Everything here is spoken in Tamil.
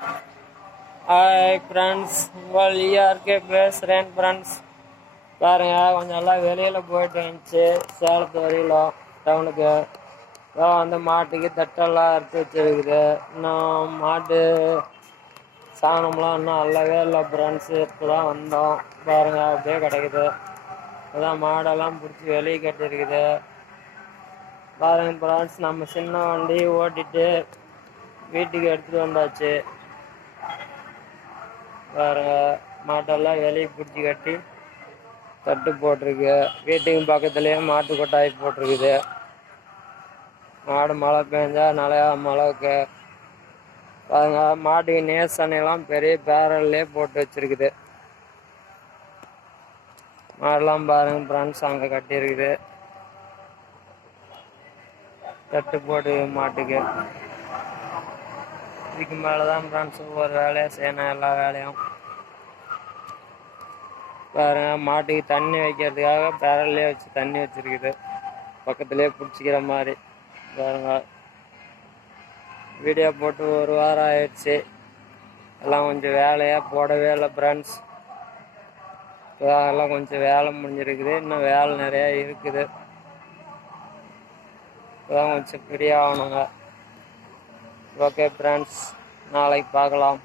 ஹாய் ஃப்ரெண்ட்ஸ், உங்கள் ERK பேசுகிறேன் ஃப்ரெண்ட்ஸ். பாருங்க, கொஞ்சம் எல்லாம் வெளியில் போயிட்டு இருந்துச்சு சேலத்து வரையிலும் டவுனுக்கு. வந்து மாட்டுக்கு தட்டெல்லாம் அறுத்து வச்சுருக்குது. இன்னும் மாட்டு சாணம்லாம் இன்னும் அல்லவே இல்லை ஃப்ரெண்ட்ஸு. இப்போ தான் வந்தோம். பாருங்க, அப்படியே கிடைக்குது. அதான் மாடெல்லாம் பிடிச்சி வெளியே கட்டியிருக்குது. பாருங்க ஃப்ரெண்ட்ஸ், நம்ம சின்ன வண்டி ஓட்டிட்டு வீட்டுக்கு எடுத்துகிட்டு வந்தாச்சு. பாருங்க, மாட்டெல்லாம் வெளியே பிடிச்சி கட்டி தட்டு போட்டிருக்கு. வீட்டுக்கு பக்கத்துலேயே மாட்டு கொட்டாய் போட்டிருக்குது. மாடு மழை பெஞ்சா நனையாம அளவுக்கு. பாருங்க, மாட்டுக்கு நேசனையெல்லாம் பெரிய பேரல்லே போட்டு வச்சிருக்குது. மாடெல்லாம் பாருங்க ஃப்ரெண்ட்ஸ், அங்கே கட்டியிருக்குது. தட்டு போட்டு மாட்டுக்கு. இதுக்கு மேலதான் ஃப்ரெண்ட்ஸ் ஒவ்வொரு வேலையை செய்யணும், எல்லா வேலையும். பாருங்க, மாட்டுக்கு தண்ணி வைக்கிறதுக்காக பேரல்லே வச்சு தண்ணி வச்சிருக்குது, பக்கத்துலேயே பிடிச்சிக்கிற மாதிரி. பாருங்க, வீடியோ போட்டு ஒரு வாரம் ஆயிடுச்சு. எல்லாம் கொஞ்சம் வேலையாக போடவே இல்லை ஃப்ரெண்ட்ஸ். எல்லாம் கொஞ்சம் வேலை முடிஞ்சிருக்குது, இன்னும் வேலை நிறையா இருக்குது. இப்போதான் கொஞ்சம் ஃப்ரீ ஆகணுங்க. ஓகே ஃப்ரெண்ட்ஸ், நாளைக்கு பார்க்கலாம்.